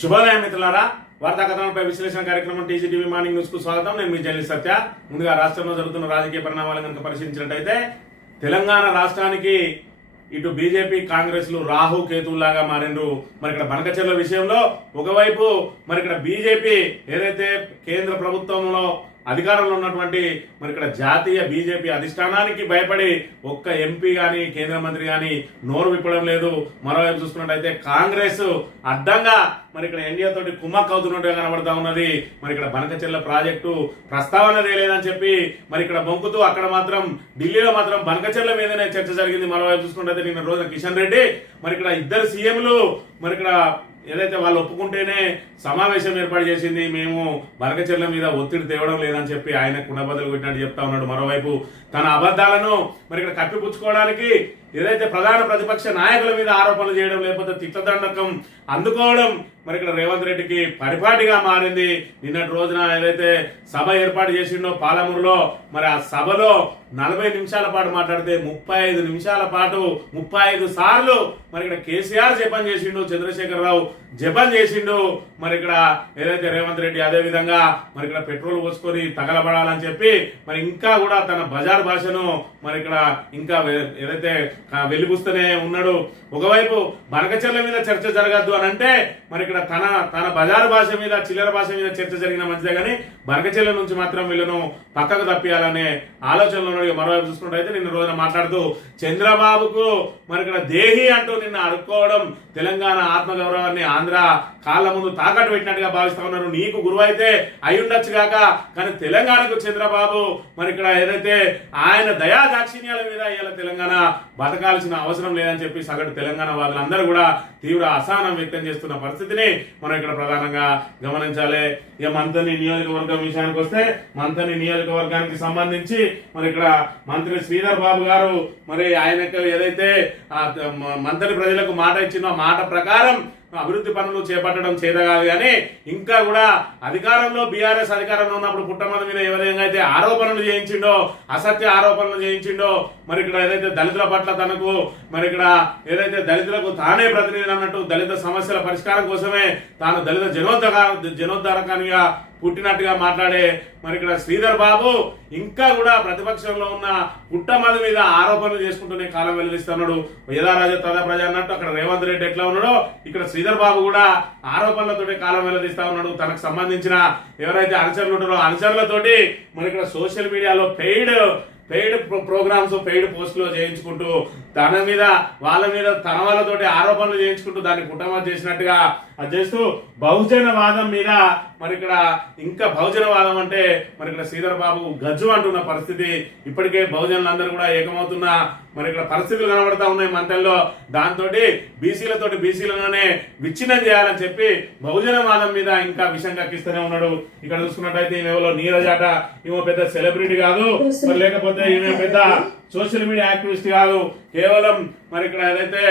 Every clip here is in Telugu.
శుభోదయం మిత్రులారా, వార్తా కథనంపై విశ్లేషణ కార్యక్రమం టీజీటీవీ మార్నింగ్ న్యూస్ కు స్వాగతం. నేను మీ జర్నలిస్ట్ సత్య. ముందుగా రాష్ట్రంలో జరుగుతున్న రాజకీయ పరిణామాలను కనుక పరిశీలించినట్టయితే తెలంగాణ రాష్ట్రానికి ఇటు బీజేపీ కాంగ్రెస్ లు రాహు కేతువులాగా మారిండ్రు. మరి ఇక్కడ బనకచెర్ల విషయంలో ఒకవైపు మరి ఇక్కడ బీజేపీ ఏదైతే కేంద్ర ప్రభుత్వంలో అధికారంలో ఉన్నటువంటి మరి ఇక్కడ జాతీయ బీజేపీ అధిష్టానానికి భయపడి ఒక్క ఎంపీ గాని కేంద్ర మంత్రి గాని నోరు విప్పడం లేదు. మరోవైపు చూసుకున్నట్టయితే కాంగ్రెస్ అడ్డంగా మరి ఇక్కడ ఎన్డీఏ తోటి కుమ్మక్ అవుతున్నట్టుగా కనబడతా ఉన్నది. మరి ఇక్కడ బనకచెర్ల ప్రాజెక్టు ప్రస్తావన లేదని చెప్పి మరి ఇక్కడ బొంకుతూ అక్కడ మాత్రం ఢిల్లీలో మాత్రం బనకచెర్ల మీదనే చర్చ జరిగింది. మరోవైపు చూసుకున్నట్టయితే నిన్న రోజున కిషన్ రెడ్డి మరి ఇక్కడ ఇద్దరు సీఎంలు మరి ఇక్కడ ఏదైతే వాళ్ళు ఒప్పుకుంటేనే సమావేశం ఏర్పాటు చేసింది, మేము బనకచెర్ల మీద ఒత్తిడి తేవడం లేదని చెప్పి ఆయన కుండబద్దలు కొట్టినట్టు చెప్తా ఉన్నాడు. మరోవైపు తన అబద్ధాలను మరి ఇక్కడ కప్పిపుచ్చుకోవడానికి ఏదైతే ప్రధాన ప్రతిపక్ష నాయకుల మీద ఆరోపణలు చేయడం లేకపోతే తిట్టదండకం అందుకోవడం మరి ఇక్కడ రేవంత్ రెడ్డికి పరిపాటిగా మారింది. నిన్నటి రోజున ఏదైతే సభ ఏర్పాటు చేసిండో పాలమూరులో, మరి ఆ సభలో 40 నిమిషాల పాటు మాట్లాడితే 35 నిమిషాల పాటు 35 సార్లు మరి ఇక్కడ కేసీఆర్ జపం చేసిండు, చంద్రశేఖరరావు జపం చేసిండు. మరి ఇక్కడ ఏదైతే రేవంత్ రెడ్డి అదే విధంగా మరి ఇక్కడ పెట్రోల్ పోసుకొని తగలబడాలని చెప్పి మరి ఇంకా కూడా తన బజార్ భాషను మరి ఇక్కడ ఇంకా ఏదైతే వెలిపుస్తూనే ఉన్నాడు. ఒకవైపు బనకచెర్ల మీద చర్చ జరగద్దు అని అంటే మరి ఇక్కడ తన బజారు భాష మీద చిల్లర భాష మీద చర్చ జరిగిన మంచిదే కానీ బనకచెర్ల నుంచి మాత్రం వీళ్ళను పక్కకు తప్పియాలనే ఆలోచనలో ఉన్నాడు. మరోవైపు చూసుకున్నట్టయితే నిన్న రోజున మాట్లాడుతూ చంద్రబాబుకు మరి ఇక్కడ దేహి అంటూ నిన్న అడుక్కోవడం తెలంగాణ ఆత్మగౌరవాన్ని ఆంధ్ర కాళ్ళ ముందు తాకట్టు పెట్టినట్టుగా భావిస్తా ఉన్నారు. నీకు గురువు అయితే అయి ఉండొచ్చు కాక, కానీ తెలంగాణకు చంద్రబాబు మరి ఇక్కడ ఏదైతే ఆయన దయా దాక్షిణ్యాల మీద ఇలా తెలంగాణ బతకాల్సిన అవసరం లేదని చెప్పి సగటు తెలంగాణ వాళ్ళందరూ కూడా తీవ్ర అసహనం వ్యక్తం చేస్తున్న పరిస్థితిని మనం ఇక్కడ ప్రధానంగా గమనించాలి. ఇక మంథని నియోజకవర్గం విషయానికి వస్తే మంథని నియోజకవర్గానికి సంబంధించి మరి ఇక్కడ మంత్రి శ్రీధర్ బాబు గారు మరి ఆయనకు ఏదైతే మంత్రి ప్రజలకు మాట ఇచ్చిందో మాట ప్రకారం అభివృద్ధి పనులు చేపట్టడం చేతగాదు కానీ ఇంకా కూడా అధికారంలో బీఆర్ఎస్ అధికారంలో ఉన్నప్పుడు పుట్టమద మీద ఏ విధంగా అయితే ఆరోపణలు చేయించిండో, అసత్య ఆరోపణలు చేయించిండో, మరి ఇక్కడ ఏదైతే దళితుల పట్ల తనకు మరి ఇక్కడ ఏదైతే దళితులకు తానే ప్రతినిధి అన్నట్టు దళిత సమస్యల పరిష్కారం కోసమే తాను దళిత జనోద్ధారకానిగా పుట్టినట్టుగా మాట్లాడే మరి ఇక్కడ శ్రీధర్ బాబు ఇంకా కూడా ప్రతిపక్షంలో ఉన్న పుట్టమది మీద ఆరోపణలు చేసుకుంటూనే కాలం వెల్లడిస్తున్నాడు. యథా రాజా తదా ప్రజ అన్నట్టు అక్కడ రేవంత్ రెడ్డి ఎట్లా ఉన్నాడో ఇక్కడ శ్రీధర్ బాబు కూడా ఆరోపణలతోటి కాలం వెల్లడిస్తా ఉన్నాడు. తనకు సంబంధించిన ఎవరైతే అనుచరులు ఉంటారో అనుచరులతోటి మరి ఇక్కడ సోషల్ మీడియాలో పెయిడ్ ప్రోగ్రామ్స్ పెయిడ్ పోస్టులు చేయించుకుంటూ తన మీద వాళ్ళ మీద తన వాళ్ళతోటి ఆరోపణలు చేయించుకుంటూ దాన్ని కుటుంబం చేసినట్టుగా అది చేస్తూ బహుజనవాదం మీద మరి ఇక్కడ ఇంకా బహుజనవాదం అంటే మరి ఇక్కడ శ్రీధర్ బాబు గజ్జు అంటున్న పరిస్థితి. ఇప్పటికే బహుజనులందరూ కూడా ఏకమవుతున్న మరి ఇక్కడ పరిస్థితులు కనబడతా ఉన్నాయి మంతల్లో. దాంతో బీసీలలోనే విచ్ఛిన్నం చేయాలని చెప్పి బహుజనవాదం మీద ఇంకా విషయం కక్కిస్తూనే ఉన్నాడు. ఇక్కడ చూసుకున్నట్టయితే ఈమెలో నీరజాట, ఈమె పెద్ద సెలబ్రిటీ కాదు, మరి లేకపోతే ఈమె పెద్ద సోషల్ మీడియా యాక్టివిస్ట్ కాదు, కేవలం మరి ఇక్కడ ఏదైతే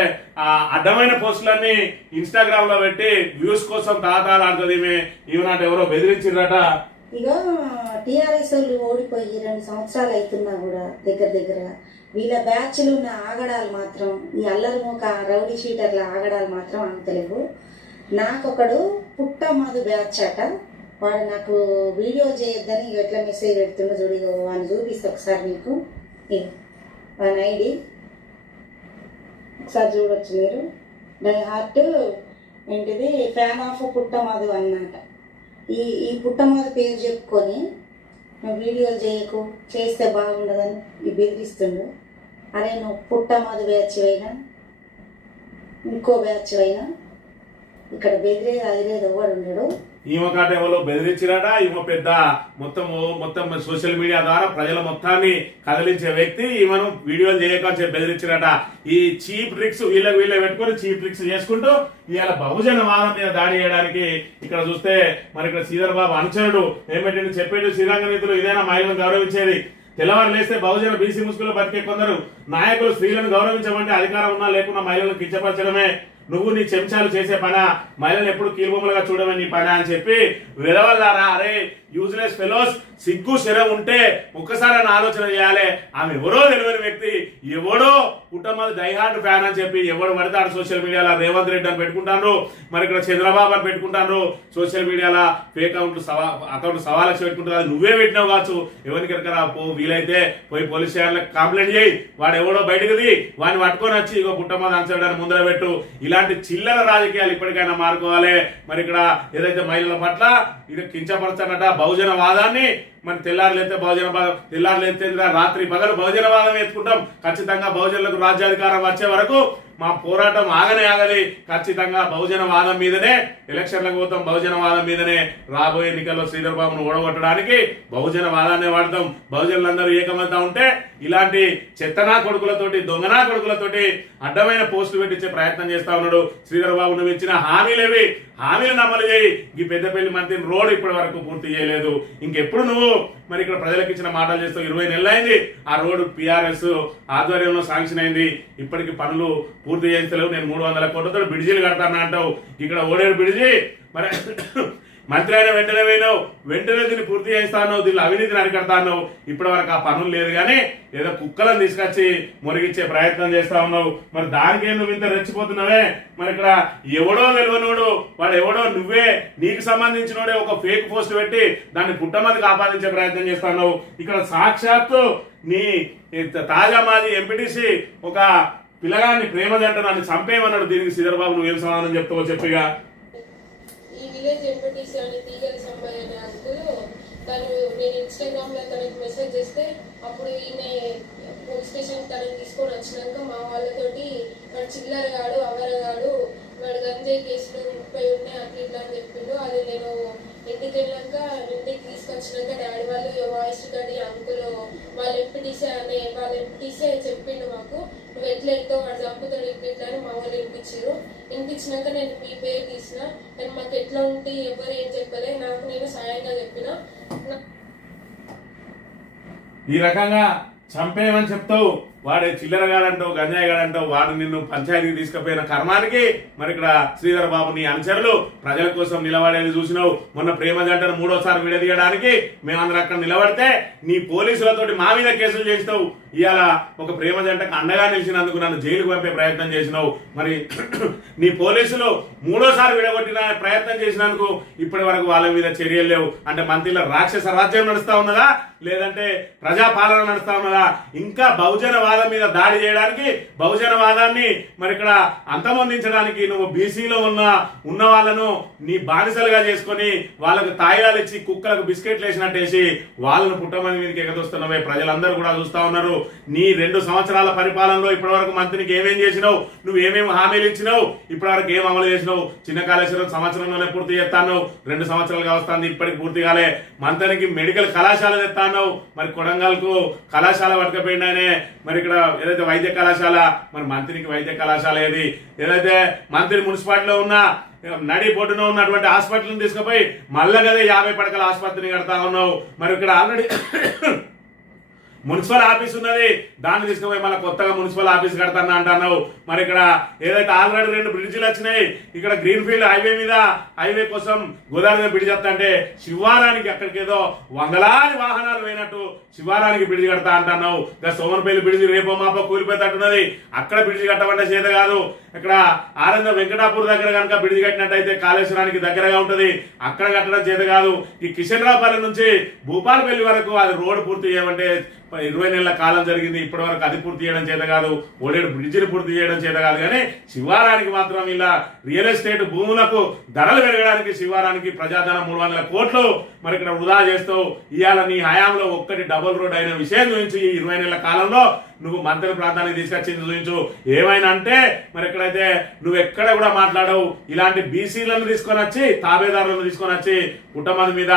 అడ్డమైన పోస్టులన్నీ ఇన్స్టాగ్రామ్ లో పెట్టి వ్యూస్ కోసం తాతాలాడుతుంది. ఈమె ఎవరో బెదిరించిందట. ఇక టిఆర్ఎస్ వాళ్ళు ఓడిపోయి 2 సంవత్సరాలు అవుతున్నా కూడా దగ్గర వీళ్ళ బ్యాచ్లు ఉన్న ఆగడాలు మాత్రం, ఈ అల్లరి మూక రౌడీ షీటర్ల ఆగడాలు మాత్రం అంతలేవు. నాకొకడు పుట్టమధు బ్యాచ్ అట, వాడు నాకు వీడియో చేయొద్దని ఎట్లా మెసేజ్ పెడుతుండో చూడి, వాడిని చూపిస్తా ఒకసారి మీకు. వాని ఐడి ఒకసారి చూడొచ్చు మీరు. డై హార్ట్ ఏంటిది ఫ్యాన్ ఆఫ్ పుట్టమధు అన్నమాట. ఈ పుట్టమధు పేరు చెప్పుకొని నువ్వు వీడియోలు చేయకు, చేస్తే బాగుండదని ఈ బెదిరిస్తుండు. అరే నువ్వు పుట్టమధు బ్యాచ్ అయినా ఇంకో బ్యాచ్ అయినా ఇక్కడ బెదిరేది అది లేదు, ఎవడు ఉండడు. ఈమె కాట ఎవరో బెదిరించిరాట. ఈమె పెద్ద మొత్తం సోషల్ మీడియా ద్వారా ప్రజల మొత్తాన్ని కదిలించే వ్యక్తి. ఈమెను వీడియోలు చేయక బెదిరించిరాట. ఈ చీప్ ట్రిక్స్ వీళ్ళే పెట్టుకొని చీప్ ట్రిక్స్ చేసుకుంటూ ఇవాళ బహుజన వాదం మీద దాడి చేయడానికి ఇక్కడ చూస్తే మరి ఇక్కడ శ్రీధర్ బాబు అనుచరుడు ఏమిటి చెప్పేది, శ్రీరంగ నీతులు ఇదేనా మహిళలను గౌరవించేది? తెల్లవారు లేస్తే బహుజన బీసీ ముసుగులో బతికే కొందరు నాయకులు స్త్రీలను గౌరవించమంటే అధికారం ఉన్నా లేకున్నా మహిళలను కించపరచడమే నువ్వు నీ చెంచాలు చేసే పనా, మహిళలు ఎప్పుడు కీలుబొమ్మలుగా చూడమే నీ పనా అని చెప్పి విడవల్లారా. అరే యూజ్లెస్ ఫెలోస్. సిగ్గు శరం ఉంటే ఒక్కసారి ఆలోచన చేయాలి. ఆమె ఎవరో తెలియని వ్యక్తి, ఎవడో కుటుంబాలు డైహార్డ్ ఫ్యాన్ అని చెప్పి ఎవడు పడతాడు సోషల్ మీడియాలో రేవంత్ రెడ్డి అని పెట్టుకుంటారు, మరి ఇక్కడ చంద్రబాబు అని పెట్టుకుంటారు, సోషల్ మీడియాలో ఫేక్ అకౌంట్ సవాలక్ష పెట్టుకుంటారు. అది నువ్వే పెట్టినావు కావచ్చు. ఎవరికి ఎక్కరా పో, వీలైతే పోయి పోలీస్ స్టేషన్లకు కంప్లైంట్ చేయి. వాడు ఎవడో బయటకుది వాడిని పట్టుకొని వచ్చి ఇగో కుటుంబాన్ని అంచడానికి ముందర పెట్టు. ఇలాంటి చిల్లర రాజకీయాలు ఇప్పటికైనా మారుకోవాలి. మరి ఇక్కడ ఏదైతే మహిళల పట్ల ఇది కించపరచనట బహుజనవాదాన్ని, మరి తెల్లారులేస్తే రాత్రి పగలు బహుజనవాదం ఎత్తుకుంటాం. ఖచ్చితంగా బహుజనులకు రాజ్యాధికారం వచ్చే వరకు మా పోరాటం ఆగనే ఖచ్చితంగా బహుజనవాదం మీదనే ఎలక్షన్లకు పోతాం. బహుజనవాదం మీదనే రాబోయే ఎన్నికల్లో శ్రీధర్ బాబును ఓడగొట్టడానికి బహుజనవాదాన్ని వాడతాం. బహుజనులందరూ ఏకమవుతా ఉంటే ఇలాంటి చెత్తనా కొడుకులతోటి దొంగనా కొడుకులతోటి అడ్డమైన పోస్టులు పెట్టించే ప్రయత్నం చేస్తా ఉన్నాడు శ్రీధర్ బాబు. నువ్వు ఇచ్చిన హామీలేవి, హామీలను అమలు చేయి. ఈ పెద్దపల్లి మంత్రి రోడ్ ఇప్పటి వరకు పూర్తి చేయలేదు. ఇంకెప్పుడు నువ్వు మరి ఇక్కడ ప్రజలకు ఇచ్చిన మాటలు చేస్తావు? 20 నెలలు అయింది. ఆ రోడ్డు PRS ఆధ్వర్యంలో శాంక్షన్ అయింది, ఇప్పటికి పనులు పూర్తి చేస్తలేవు. నేను 300 కోట్లతో బ్రిడ్జీలు కడతాను అంటావు. ఇక్కడ ఓడేడు బ్రిడ్జి మరి మంత్రి అయినా వెంటనే పోయినావు, వెంటనే దీన్ని పూర్తి చేస్తాను, దీన్ని అవినీతిని అరికడతాను. ఇప్పటి వరకు ఆ పనులు లేదు, కానీ ఏదో కుక్కలను తీసుకొచ్చి మురిగించే ప్రయత్నం చేస్తా ఉన్నావు. మరి దానికే నువ్వు ఇంత రెచ్చిపోతున్నావే? మరి ఇక్కడ ఎవడో తెలియనోడు, వాడు ఎవడో నువ్వే నీకు సంబంధించినోడే ఒక ఫేక్ పోస్ట్ పెట్టి దాన్ని పుట్టమదికి ఆపాదించే ప్రయత్నం చేస్తున్నావు. ఇక్కడ సాక్షాత్తు నీ తాజా మాజీ ఎంపీటీసీ ఒక పిల్లగాన్ని ప్రేమ జంట నన్ను చంపేయమన్నాడు. దీనికి శ్రీధర్ బాబు నువ్వేం సమాధానం చెప్తావో చెప్పిగా. ఈ విలేజ్ ఎంపీటీసీ అని తీగల సంబయ్ అనే అంకుల్ నేను ఇన్స్టాగ్రామ్ లో తనకి మెసేజ్ చేస్తే అప్పుడు ఈయన పోలీస్ స్టేషన్ తనని తీసుకొని వచ్చినాక మా వాళ్ళతోటి వాడు చిల్లరగాడు అవరగాడు వాడు గంజాయి కేసులు 30 ఉన్నాయి అట్లా ఇట్లా అని చెప్పిండు. అది నేను ఇంటికి వెళ్ళాక ఇంటికి తీసుకొచ్చినాక డాడీ వాళ్ళు వాయిస్ రికార్డ్ అంకుల్ వాళ్ళ ఎంపీటీసే చెప్పిండు మాకు, నువ్వు ఎట్లా వెళ్తావు వాడు చంపుతాడు ఇట్లా అని మా వాళ్ళు వినిపించారు. వినిపించినాక నేను మీ పేరు తీసిన, కానీ మాకు ఎట్లా ఉంటే ఎవరు ఏం చెప్పలే, నాకు నేను సాయంగా చెప్పిన. ఈ రకంగా చంపేయమని చెప్తావు, వాడే చిల్లరగాడంటావు, గంజాయిగాడంటావు. వాడు నిన్ను పంచాయతీకి తీసుకుపోయిన కర్మానికి మరి ఇక్కడ శ్రీధర్ బాబు నీ అనుచరులు ప్రజల కోసం నిలబడేది చూసినావు. మొన్న ప్రేమ జంటను 3వసారి విడదీయడానికి మేమందరం అక్కడ నిలబడితే నీ పోలీసులతోటి మా మీద కేసులు చేసినావు. ఇవాళ ఒక ప్రేమ జంటకు అండగా నిలిచినందుకు నన్ను జైలుకు పంపే ప్రయత్నం చేసినావు. మరి నీ పోలీసులు 3వసారి విడగొట్టిన ప్రయత్నం చేసినందుకు ఇప్పటి వరకు వాళ్ళ మీద చర్యలు లేవు. అంటే మంత్రిలో రాక్షస రాజ్యం నడుస్తా ఉన్నదా, లేదంటే ప్రజాపాలన నడుస్తా ఉన్నదా? ఇంకా బహుజనవాదం మీద దాడి చేయడానికి, బహుజనవాదాన్ని మరి ఇక్కడ అంతమొందించడానికి నువ్వు బీసీలో ఉన్న వాళ్ళను నీ బానిసలుగా చేసుకొని వాళ్ళకు తాయిలాలు ఇచ్చి కుక్కలకు బిస్కెట్లు వేసినట్టేసి వాళ్ళను పుట్టమని మీదకి ఎగదొస్తున్నవే. ప్రజలందరూ కూడా చూస్తా ఉన్నారు. నీ 2 సంవత్సరాల పరిపాలనలో ఇప్పటి వరకు మంత్రికి ఏమేం చేసినావు, నువ్వు ఏమేమి హామీలు ఇచ్చినావు, ఇప్పటి వరకు ఏం అమలు చేసినావు? చిన్న కాళేశ్వరం సంవత్సరంలోనే పూర్తి చేస్తాను, 2 సంవత్సరాలుగా వస్తుంది, ఇప్పటికి పూర్తి కాలే. మంత్రికి మెడికల్ కళాశాల తెస్తాను, మరి కొడంగల్కు కళాశాల పట్టుకపోయిండానే. మరి ఇక్కడ ఏదైతే వైద్య కళాశాల, మరి మంత్రికి వైద్య కళాశాల ఏది? ఏదైతే మంత్రి మున్సిపాలిటీలో ఉన్న నడి బొడ్డున ఉన్నటువంటి హాస్పిటల్ని తీసుకుపోయి మళ్ళా కదా 50 పడకల ఆసుపత్రిని కడతా ఉన్నావు. మరి ఇక్కడ ఆల్రెడీ మున్సిపల్ ఆఫీస్ ఉన్నది, దాన్ని తీసుకుపోయి మళ్ళీ కొత్తగా మున్సిపల్ ఆఫీస్ కడతాను అంటున్నావు. మరి ఇక్కడ ఏదైతే ఆల్రెడీ 2 బ్రిడ్జిలు వచ్చినాయి, ఇక్కడ గ్రీన్ ఫీల్డ్ హైవే మీద హైవే కోసం గోదావరి బ్రిడ్జ్ వస్తా అంటే శివారానికి అక్కడికి ఏదో వందలాది వాహనాలు పోయినట్టు శివారానికి బ్రిడ్జ్ కడతా అంటున్నావు. ఇంకా సోమనపల్లి బ్రిడ్జ్ రేపో మాపో కూలిపోయేటట్టున్నది, అక్కడ బ్రిడ్జ్ కట్టమంటే చేత కాదు. ఇక్కడ ఆనంద వెంకటాపూర్ దగ్గర కనుక బ్రిడ్జ్ కట్టినట్టయితే కాళేశ్వరానికి దగ్గరగా ఉంటది, అక్కడ కట్టడం చేత కాదు. ఈ కిషన్ రావుపల్లి నుంచి భూపాలపల్లి వరకు అది రోడ్డు పూర్తి చేయమంటే 20 నెలల కాలం జరిగింది, ఇప్పటి వరకు అది పూర్తి చేయడం చేత కాదు. ఓడేడు బ్రిడ్జిని పూర్తి చేయడం చేత కాదు. కానీ శివారానికి మాత్రం ఇలా రియల్ ఎస్టేట్ భూములకు ధరలు పెరగడానికి శివారానికి ప్రజాధనం 300 కోట్లు మరి ఇక్కడ వృధా చేస్తావు. ఇవాళ నీ హయాంలో ఒక్కటి డబుల్ రోడ్ అయిన విషయం చూపించు. ఈ 20 నెలల కాలంలో నువ్వు మంత్రి ప్రాంతానికి తీసుకొచ్చింది చూపించు. ఏమైనా అంటే మరి ఎక్కడైతే నువ్వు ఎక్కడ కూడా మాట్లాడవు. ఇలాంటి బీసీలను తీసుకొని వచ్చి, తాబేదారులను తీసుకొని వచ్చి కుటుంబం మీద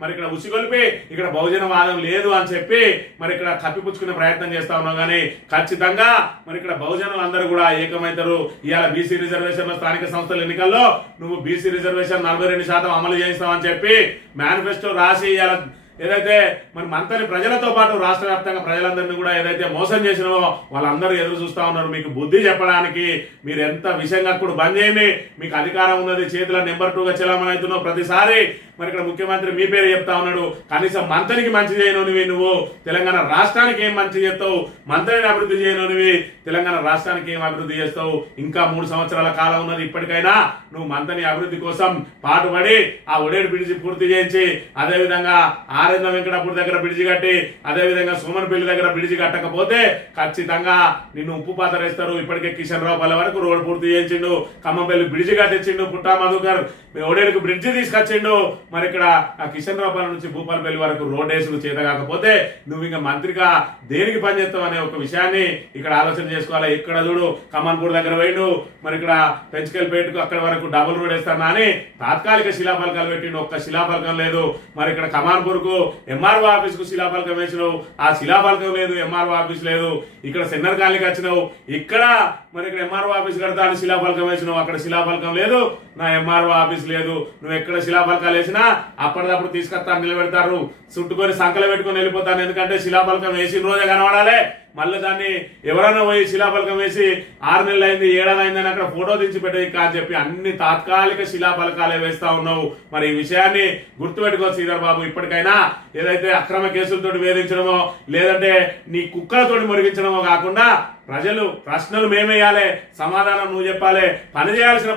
మరి ఇక్కడ ఉసిగొలిపి ఇక్కడ బహుజనవాదం లేదు అని చెప్పి మరి ఇక్కడ కప్పిపుచ్చుకునే ప్రయత్నం చేస్తా ఉన్నావు. కానీ ఖచ్చితంగా మరి ఇక్కడ బహుజనులు అందరూ కూడా ఏకమవుతారు. ఇవాళ బీసీ రిజర్వేషన్ స్థానిక సంస్థల ఎన్నికల్లో నువ్వు బీసీ రిజర్వేషన్ 42% అమలు చేయిస్తామని చెప్పి మేనిఫెస్టో రాసి ఇవాళ ఏదైతే మరి మంత్రి ప్రజలతో పాటు రాష్ట్ర వ్యాప్తంగా ప్రజలందరినీ కూడా ఏదైతే మోసం చేసినావో వాళ్ళందరూ ఎదురు చూస్తా ఉన్నారు మీకు బుద్ధి చెప్పడానికి. మీరు ఎంత విషయంగా కూడా బంద్ చేయండి, మీకు అధికారం ఉన్నది, చేతిలో నెంబర్ 2గా చెలామణి అవుతున్నావు. ప్రతిసారి మరి ఇక్కడ ముఖ్యమంత్రి మీ పేరు చెప్తా ఉన్నాడు. కనీసం మంత్రికి మంచి చేయనునివి నువ్వు, తెలంగాణ రాష్ట్రానికి ఏం మంచి చేస్తావు? మంత్రిని అభివృద్ధి చేయనునివి, తెలంగాణ రాష్ట్రానికి ఏం అభివృద్ధి చేస్తావు? ఇంకా 3 సంవత్సరాల కాలం ఉన్నది. ఇప్పటికైనా నువ్వు మంత్రిని అభివృద్ధి కోసం పాటుపడి ఆ ఒడేడు బ్రిడ్జి పూర్తి చేయించి, అదేవిధంగా ఆరేంద్ర వెంకటాపూర్ దగ్గర బ్రిడ్జి కట్టి, అదేవిధంగా సోమనపల్లి దగ్గర బ్రిడ్జి కట్టకపోతే ఖచ్చితంగా నిన్ను ఉప్పు పాతరేస్తారు. ఇప్పటికే కిషన్ రావు పల్లె వరకు రోడ్ పూర్తి చేయించిండు, ఖమ్మంపల్లి బ్రిడ్జి కట్టించిండు, పుట్టా మధుకర్ ఒడేడుకు బ్రిడ్జి తీసుకొచ్చిండు. మరి ఇక్కడ ఆ కిషన్ రావు పల్లె నుంచి భూపాలపల్లి వరకు రోడ్ వేసుడు చేత కాకపోతే నువ్వు ఇంకా మంత్రిగా దేనికి పనిచేస్తావు అనే ఒక విషయాన్ని ఇక్కడ ఆలోచన చేసుకోవాలి. ఇక్కడ చూడు కమాన్పూర్ దగ్గర పోయిండు, మరి ఇక్కడ పెంచుకెళ్ళిపేటకు అక్కడ వరకు డబుల్ రోడ్ వేస్తానా అని తాత్కాలిక శిలాఫలకాలు పెట్టిండు, ఒక్క శిలాఫలకం లేదు. మరి ఇక్కడ కమాన్పూర్ కు ఎంఆర్ఓ ఆఫీస్ కు శిలాఫలకం వేసినావు, ఆ శిలాఫలకం లేదు, ఎంఆర్ఓ ఆఫీస్ లేదు. ఇక్కడ సెన్నర్ కాలనీకి వచ్చినావు, ఇక్కడ మరి ఇక్కడ ఎంఆర్ఓ ఆఫీస్ కడతా అని శిలాఫలకం వేసినావు, అక్కడ శిలాఫలకం లేదు, నా ఎంఆర్ఓ ఆఫీస్ లేదు. నువ్వు ఎక్కడ శిలాఫలకాలు వేసినా అప్పటిదప్పుడు తీసుకొస్తా నిలబెడతారు, చుట్టుకొని సంకలు పెట్టుకొని వెళ్ళిపోతాను. ఎందుకంటే శిలాఫలకం వేసిన రోజే కనబడాలి. మళ్ళీ దాన్ని ఎవరైనా పోయి శిలాఫలకం వేసి 6 నెలలు అయింది 7 ఏళ్ళు అయిందని అక్కడ ఫోటో దించి పెట్టేది కాని చెప్పి అన్ని తాత్కాలిక శిలాఫలకాలే వేస్తా ఉన్నావు. మరి ఈ విషయాన్ని గుర్తుపెట్టుకో శ్రీధర్ బాబు. ఇప్పటికైనా ఏదైతే అక్రమ కేసులతో వేధించడమో లేదంటే నీ కుక్కలతోటి మురిగించడమో కాకుండా ప్రశ్నలు మేమేయాలి, సమాధానం నువ్వు చెప్పాలి. పని చేయాల్సిన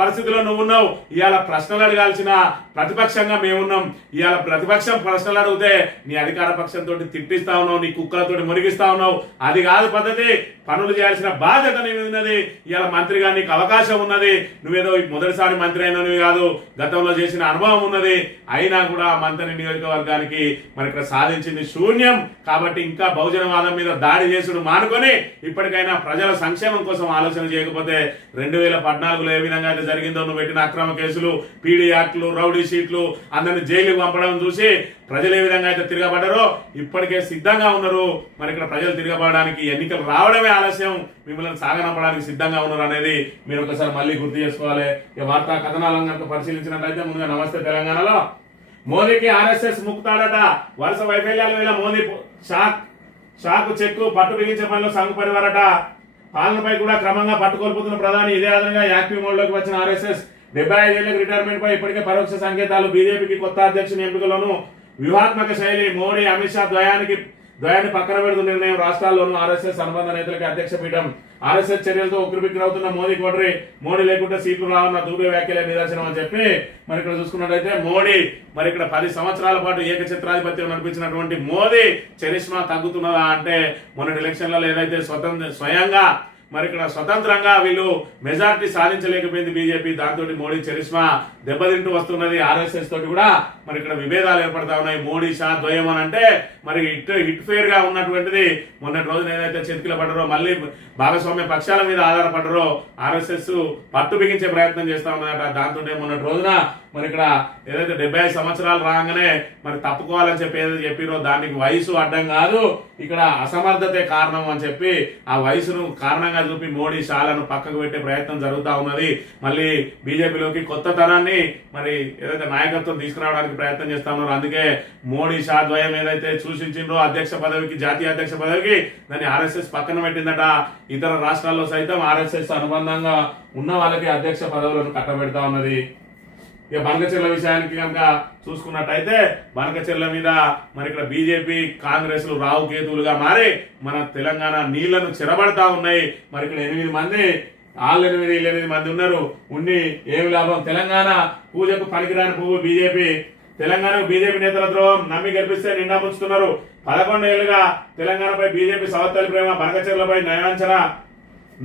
పరిస్థితిలో నువ్వు ఉన్నావు. ఇవాళ ప్రశ్నలు అడగాల్సిన ప్రతిపక్షంగా మేమున్నాం. ఇవాళ ప్రతిపక్షం ప్రశ్నలు అడిగితే నీ అధికార పక్షంతో తిట్టిస్తా ఉన్నావు, నీ కుక్కలతోటి మురిగిస్తా ఉన్నావు. అది కాదు పద్ధతి. పనులు చేయాల్సిన బాధ్యత నీ మీద ఉన్నది. ఇవాళ మంత్రిగా నీకు అవకాశం ఉన్నది. నువ్వేదో మొదటిసారి మంత్రి అయినవి కాదు, గతంలో చేసిన అనుభవం ఉన్నది. అయినా కూడా మంత్రి నియోజకవర్గానికి మరి ఇక్కడ సాధించింది శూన్యం. కాబట్టి ఇంకా బహుజనవాదం మీద దాడి చేసుడు మానుకొని ఇప్పటికైనా ప్రజల సంక్షేమం కోసం ఆలోచన చేయకపోతే 2014లో ఏ విధంగా అయితే జరిగిందో నువ్వు పెట్టిన అక్రమ కేసులు, పీడీ యాక్ట్లు, రౌడీ షీట్లు, అందరిని జైలుకు పంపడం చూసి ప్రజలు ఏ విధంగా అయితే తిరగబడ్డారో ఇప్పటికే సిద్ధంగా ఉన్నారు. మరి ఇక్కడ ప్రజలు తిరగబడడానికి ఎన్నికలు రావడమే ఆలస్యం, మిమ్మల్ని సాగనంపడానికి సిద్ధంగా ఉన్నారు అనేది మీరు ఒకసారి మళ్ళీ గుర్తు చేసుకోవాలి. ఈ వార్తా కథనాలను కనుక పరిశీలించినట్లయితే ముందుగా నమస్తే తెలంగాణలో మోదీకి ఆర్ఎస్ఎస్ ముక్తాడట. వరుస వైఫల్యాల వేళ మోదీ షాకు చెక్కు, పట్టు బిగించే పనిలో సంఘ పరివారట. పాలనపై కూడా క్రమంగా పట్టుకోల్పోతున్న ప్రధాని. ఇదే ఆధారంగా యాక్టివ్ మోడ్ లోకి వచ్చిన ఆర్ఎస్ఎస్ 75 ఏళ్లకు రిటైర్మెంట్ పై ఇప్పటికే పరోక్ష సంకేతాలు. బీజేపీకి కొత్త అధ్యక్షుని ఎంపికలోను వ్యూహాత్మక శైలి. మోడీ అమిత్ షా ద్వయాన్ని పక్కన పెడుతున్న నిర్ణయం. రాష్ట్రాల్లోనూ ఆర్ఎస్ఎస్ అనుబంధ నేతలకి అధ్యక్ష పీఠం. ఆర్ఎస్ఎస్ చర్యలతో ఉక్కిరిబిక్కిరవుతున్న మోదీ కొడ్రి. మోడీ లేకుంటే సీట్లు రావన్న దూబే వ్యాఖ్యలే నిదర్శనం అని చెప్పి మరి ఇక్కడ చూసుకున్నట్లయితే మోడీ మరి ఇక్కడ 10 సంవత్సరాల పాటు ఏకఛత్రాధిపత్యం నడిపించినటువంటి మోదీ చరిష్మా తగ్గుతున్నదా అంటే మొన్నటి ఎలక్షన్లలో ఏదైతే స్వయంగా మరి ఇక్కడ స్వతంత్రంగా వీళ్ళు మెజార్టీ సాధించలేకపోయింది బీజేపీ. దాంతో మోడీ చరిష్మా దెబ్బతింటూ వస్తున్నది. ఆర్ఎస్ఎస్ తోటి కూడా మరి ఇక్కడ విభేదాలు ఏర్పడతా ఉన్నాయి. మోడీ షా ద్వయం అని అంటే మరి హిట్ ఫేర్ గా ఉన్నటువంటిది మొన్నటి రోజున ఏదైతే చెతికిల పడ్డారో మళ్ళీ భాగస్వామ్య పక్షాల మీద ఆధారపడ్డారో ఆర్ఎస్ఎస్ పట్టు బిగించే ప్రయత్నం చేస్తా ఉన్నదట. దాంతో మొన్నటి రోజున మరి ఇక్కడ ఏదైతే 75 సంవత్సరాలు రాగానే మరి తప్పుకోవాలని చెప్పి ఏదైతే చెప్పిరో దానికి వయసు అడ్డం కాదు, ఇక్కడ అసమర్థతే కారణం అని చెప్పి ఆ వయసును కారణంగా చూపి మోడీ షాలను పక్కకు పెట్టే ప్రయత్నం జరుగుతూ ఉన్నది. మళ్ళీ బీజేపీలోకి కొత్త తరాన్ని మరి ఏదైతే నాయకత్వం తీసుకురావడానికి ప్రయత్నం చేస్తా ఉన్నారో అందుకే మోడీ షా ద్వయం ఏదైతే సూచించిండ్రో అధ్యక్ష పదవికి, జాతీయ అధ్యక్ష పదవికి దాన్ని ఆర్ఎస్ఎస్ పక్కన పెట్టిందట. ఇతర రాష్ట్రాల్లో సైతం ఆర్ఎస్ఎస్ అనుబంధంగా ఉన్న వాళ్ళకి అధ్యక్ష పదవులను కట్టబెడతా ఉన్నది. ఇక బనకచెర్ల విషయానికి కనుక చూసుకున్నట్టయితే బనకచెర్ల మీద మరి ఇక్కడ బీజేపీ కాంగ్రెస్ రావు కేతువులుగా మారి మన తెలంగాణ నీళ్లను చెరబడతా ఉన్నాయి. మరి ఇక్కడ 8 మంది 8 మంది ఉన్నారు. ఉన్ని ఏమి లాభం? తెలంగాణ పూజకు పనికిరాని పువ్వు బీజేపీ. తెలంగాణకు బీజేపీ నేతల ద్రోహం నమ్మి గెలిపిస్తే నిండా ముంచుతున్నారు. 11 ఏళ్లుగా తెలంగాణపై బీజేపీ సవత్తలి ప్రేమ, బనకచెర్లపై నయాంచన,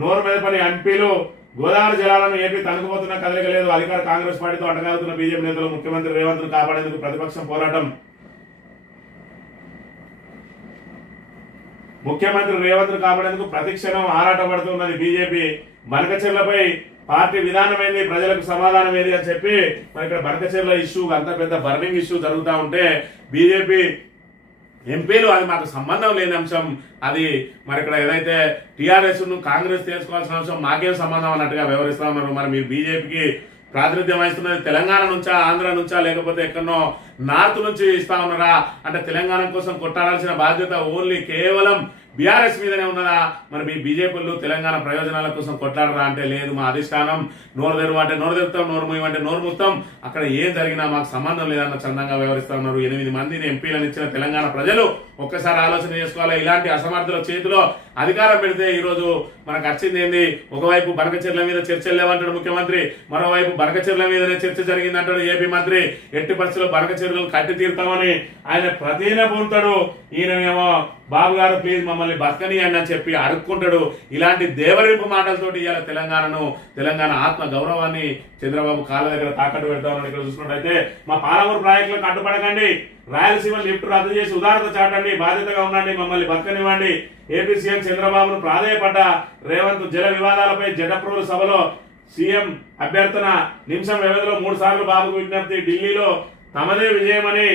నోరు మీద పని ఎంపీలు. గోదావరి జలాలను ఏపీ తనుకుపోతున్న కదలికలేదు. అధికార కాంగ్రెస్ పార్టీతో అంటగాగుతున్న బీజేపీ నేతలు ముఖ్యమంత్రి రేవంత్ ను కాపాడేందుకు ప్రతిపక్షం పోరాటం. ముఖ్యమంత్రి రేవంత్ ను కాపాడేందుకు ప్రతిక్షణం ఆరాటపడుతున్నది బీజేపీ. బనకచెర్లపై పార్టీ విధానం ఏంది, ప్రజలకు సమాధానం ఏది అని చెప్పి మరి ఇక్కడ బనకచెర్ల ఇష్యూ అంత పెద్ద బర్నింగ్ ఇష్యూ జరుగుతూ ఉంటే బీజేపీ ఎంపీలు అది మాకు సంబంధం లేని అంశం, అది మరి ఇక్కడ ఏదైతే టీఆర్ఎస్ ను కాంగ్రెస్ తీసుకోవాల్సిన అంశం మాకేం సంబంధం అన్నట్టుగా వ్యవహరిస్తా ఉన్నారు. మరి మీరు బీజేపీకి ప్రాతినిధ్యం వహిస్తున్నది తెలంగాణ నుంచా, ఆంధ్ర నుంచా, లేకపోతే ఎక్కడనో నార్త్ నుంచి ఇస్తా ఉన్నారా అంటే తెలంగాణ కోసం కొట్టాడాల్సిన బాధ్యత ఓన్లీ కేవలం బీఆర్ఎస్ మీదనే ఉన్నదా? మరి మీ బీజేపీలు తెలంగాణ ప్రయోజనాల కోసం కొట్లాడరా అంటే లేదు, మా అధిష్టానం నోరు తెరువు అంటే నోరు తెరుతాం, నోరు మూయమంటే నోరు ముత్తాం, అక్కడ ఏం జరిగినా మాకు సంబంధం లేదన్న చందంగా వ్యవహరిస్తా ఉన్నారు. 8 మందిని ఎంపీలను ఇచ్చిన తెలంగాణ ప్రజలు ఒక్కసారి ఆలోచన చేసుకోవాలి. ఇలాంటి అసమర్థుల చేతిలో అధికారం పెడితే ఈరోజు మనకు వచ్చింది ఏంది? ఒకవైపు బనకచెర్ల మీద చర్చలు లేవంటాడు ముఖ్యమంత్రి, మరోవైపు బనకచెర్ల మీదనే చర్చ జరిగిందంటాడు ఏపీ మంత్రి. ఎట్టి పరిస్థితుల్లో బనకచెర్లను కట్టి తీరుతామని ఆయన ప్రతిన పొందుతాడు. ఈయనేమో బాబు గారు ప్లీజ్ మమ్మల్ని బతకనియండి అని చెప్పి అడుక్కుంటాడు. ఇలాంటి దేవరింపు మాటలతోటి ఇవాళ తెలంగాణ ఆత్మ గౌరవాన్ని చంద్రబాబు కాళ్ళ దగ్గర తాకట్టు పెడతామని ఇక్కడ చూసుకున్నట్టయితే మా పాలమూరు ప్రాజెక్టులకు అడ్డుపడకండి, రాయలసీమ లిఫ్ట్ రద్దు చేసి ఉదారత చాటండి, బాధ్యతగా ఉండండి, మమ్మల్ని బతకనివ్వండి. ఏపీ సీఎం చంద్రబాబును ప్రాధేయపడ్డ రేవంత్ జల వివాదాలపై జడప్రోలు సభలో సీఎం అభ్యర్థన నిమిషం వ్యవధిలో 3 సార్లు బాబుకు విజ్ఞప్తి. ఢిల్లీలో తమదే విజయమని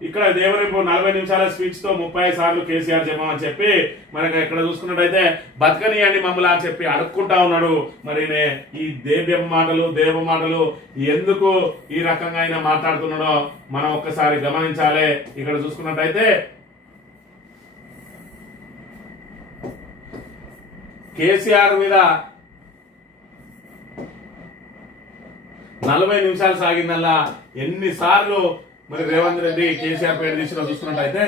ఇక్కడ దేవరింపు 40 నిమిషాల స్పీచ్ తో 30 సార్లు కేసీఆర్ చెప్పమని చెప్పి మనకి ఇక్కడ చూసుకున్నట్టయితే బతకనియండి మమ్మల్ని అని చెప్పి అడుక్కుంటా ఉన్నాడు. మరి ఈ దేవ మాటలు ఎందుకు ఈ రకంగా ఆయన మాట్లాడుతున్నాడో మనం ఒక్కసారి గమనించాలి. ఇక్కడ చూసుకున్నట్టయితే కేసీఆర్ మీద 40 నిమిషాలు సాగిందల్లా ఎన్నిసార్లు మరి రేవంత్ రెడ్డి కేసీఆర్ పేరు తీసుకుని చూసుకున్నట్టయితే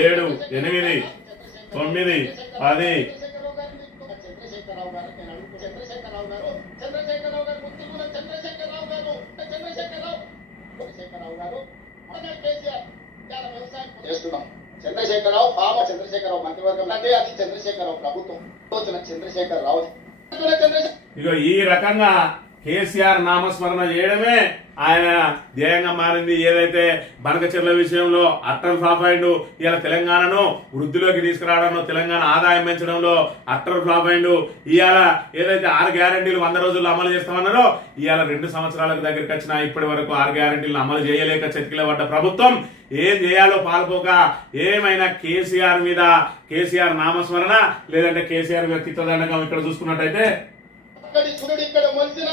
7, 8, 9, 10 చంద్రశేఖరరావు పాప చంద్రశేఖరరావు మంత్రివర్గం అంటే అది చంద్రశేఖరరావు ప్రభుత్వం చంద్రశేఖరరావు. ఇగో ఈ రకంగా కేసీఆర్ నామస్మరణ చేయడమే ఆయన ధ్యేయంగా మారింది. ఏదైతే బనకచెర్ల విషయంలో అట్టర్ ఫ్లాప్ అయిండు, ఇవాళ తెలంగాణను వృద్ధిలోకి తీసుకురావడంలో, తెలంగాణ ఆదాయం పెంచడంలో అట్టర్ ఫ్లాప్ అయిండు. ఇవాళ ఏదైతే 6 గ్యారంటీలు 100 రోజుల్లో అమలు చేస్తామన్నారో ఇవాళ 2 సంవత్సరాలకు దగ్గరికి వచ్చినా ఇప్పటి వరకు 6 గ్యారంటీలను అమలు చేయలేక చతికిలబడ్డ ప్రభుత్వం ఏం చేయాలో పాల్పోక ఏమైనా కేసీఆర్ నామస్మరణ లేదంటే కేసీఆర్ వ్యక్తిత్వ దండకం ఇక్కడ చూసుకున్నట్టయితే ఇక్కడ మొలిసిన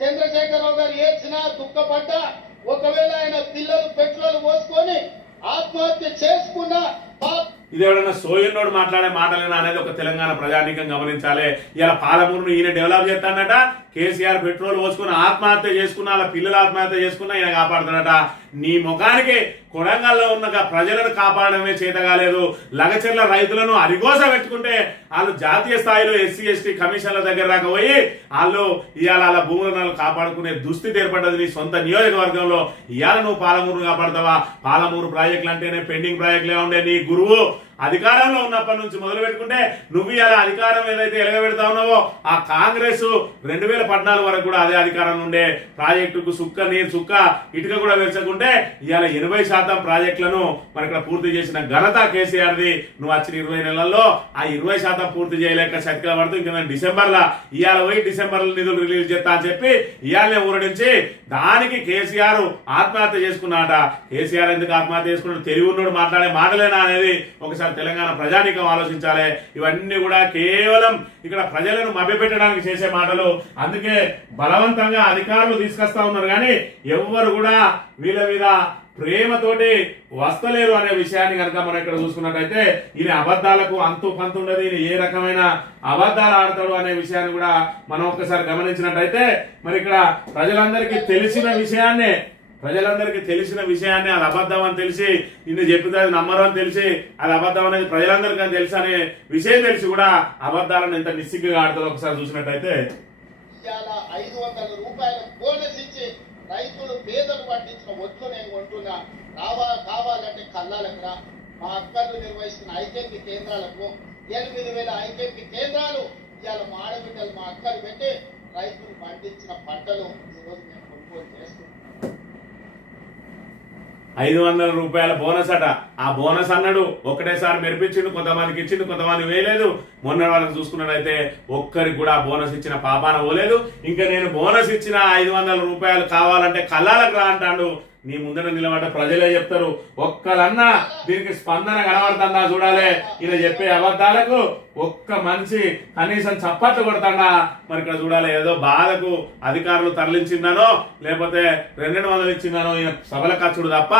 చంద్రశేఖరరావు గారు ఏడ్చినా దుఃఖపడ్డా ఒకవేళ ఆయన పిల్లలు పెట్రోల్ పోసుకొని ఆత్మహత్య చేసుకున్నా ఇది ఎవడన్నా సోయన్నోడు మాట్లాడే మాటలేనా అనేది ఒక తెలంగాణ ప్రజానీకం గమనించాలి. ఇలా పాలమూరును ఈయన డెవలప్ చేస్తాడట, కేసీఆర్ పెట్రోల్ పోసుకుని ఆత్మహత్య చేసుకున్న వాళ్ళ పిల్లలు ఆత్మహత్య చేసుకున్నా ఈయన కాపాడుతాడట. నీ ముఖానికి కొడంగల్లో ఉన్న ప్రజలను కాపాడమే చేత కాలేదు. లగచెర్ల రైతులను అరిగోస పెట్టుకుంటే వాళ్ళు జాతీయ స్థాయిలో ఎస్సీ ఎస్టీ కమిషన్ల దగ్గర దాకా పోయి వాళ్ళు ఇవాళ వాళ్ళ భూములను కాపాడుకునే దుస్థితి ఏర్పడ్డది నీ సొంత నియోజకవర్గంలో. ఇవాళ నువ్వు పాలమూరును కాపాడతావా? పాలమూరు ప్రాజెక్టులు అంటేనే పెండింగ్ ప్రాజెక్టులే ఉండే. నీ గురువు అధికారంలో ఉన్నప్పటి నుంచి మొదలు పెట్టుకుంటే నువ్వు ఇలా అధికారం ఏదైతే ఎలగబెడతా ఉన్నావో ఆ కాంగ్రెస్ 2014 వరకు కూడా అదే అధికారం ఉండే. ప్రాజెక్టుకు నీరు చుక్క ఇటుక కూడా పెంచకుంటే ఇవాళ 80% ప్రాజెక్టులను మరి ఇక్కడ పూర్తి చేసిన ఘనత కేసీఆర్ది. నువ్వు వచ్చిన 20 నెలల్లో ఆ 20% పూర్తి చేయలేక చతికిల పడుతూ ఇంకా డిసెంబర్లో ఇవాళ పోయి డిసెంబర్లో నిధులు రిలీజ్ చేస్తా అని చెప్పి ఇవాళనే ఊరడించి దానికి కేసీఆర్ ఆత్మహత్య చేసుకున్నాట. కేసీఆర్ ఎందుకు ఆత్మహత్య చేసుకున్నాడు? తెలివి ఉన్నాడు మాట్లాడే మాటలేనా అనేది ఒకసారి తెలంగాణ ప్రజానీకం ఆలోచించాలి. ఇవన్నీ కూడా కేవలం ఇక్కడ ప్రజలను మభ్యపెట్టడానికి చేసే మాటలు. అందుకే బలవంతంగా అధికారులు తీసుకొస్తా ఉన్నారు కానీ ఎవ్వరు కూడా వీళ్ళ మీద ప్రేమతోటి వస్తలేరు అనే విషయాన్ని కనుక మనం ఇక్కడ చూసుకున్నట్టయితే ఈయన అబద్ధాలకు అంతు పంతు ఉండదు. ఈయన ఏ రకమైన అబద్ధాలు ఆడతాడు అనే విషయాన్ని కూడా మనం ఒక్కసారి గమనించినట్టయితే మరి ఇక్కడ ప్రజలందరికీ తెలిసిన విషయాన్ని అది అబద్ధం అని తెలిసి నిన్ను చెప్పితే అది నమ్మరు అని తెలిసి అది అబద్ధం అనేది ప్రజలందరికీ తెలుసు అనే విషయం తెలిసి కూడా అబద్ధాలను ఎంత నిస్సిగ్గుగా ఆడతారో ఒకసారి చూసినట్టయితే 500 రూపాయల బోనస్ ఇచ్చి రైతులు పేదలు పండించిన ఒట్లు నేను కొంటున్నా కావాలంటే కళ్ళాలకు రా. మా అక్కర్లు నిర్వహిస్తున్న ఐకేపీ కేంద్రాలకు 8,000 ఐకేపీ కేంద్రాలు ఇవాళ మా ఆడబిడ్డలు మా అక్కలు పెట్టి రైతులు పండించిన పంటలు ఈరోజు మేము కొనుగోలు చేస్తున్నాం. 500 రూపాయల బోనస్ అట. ఆ బోనస్ అన్నాడు ఒకటేసారి మెరిపించిండు, కొంతమందికి ఇచ్చిండు, కొంతమంది వేయలేదు. మొన్న వాళ్ళకి చూసుకున్నట్టయితే ఒక్కరికి కూడా బోనస్ ఇచ్చిన పాపాన పోలేదు. ఇంకా నేను బోనస్ ఇచ్చిన 500 రూపాయలు కావాలంటే కళ్ళాలకు రా అంటాడు. నీ ముందర నిలబడ్డ ప్రజలే చెప్తారు. ఒక్కలన్నా దీనికి స్పందన కనబడుతుందా చూడాలి. ఈయన చెప్పే అబద్ధాలకు ఒక్క మనిషి కనీసం చప్పట్లు కొడతాడా? మరి ఇక్కడ చూడాలి, ఏదో బాధకు అధికారులు తరలించిందనో లేకపోతే 200 ఇచ్చిందనో ఈయన సభల ఖర్చుడు తప్ప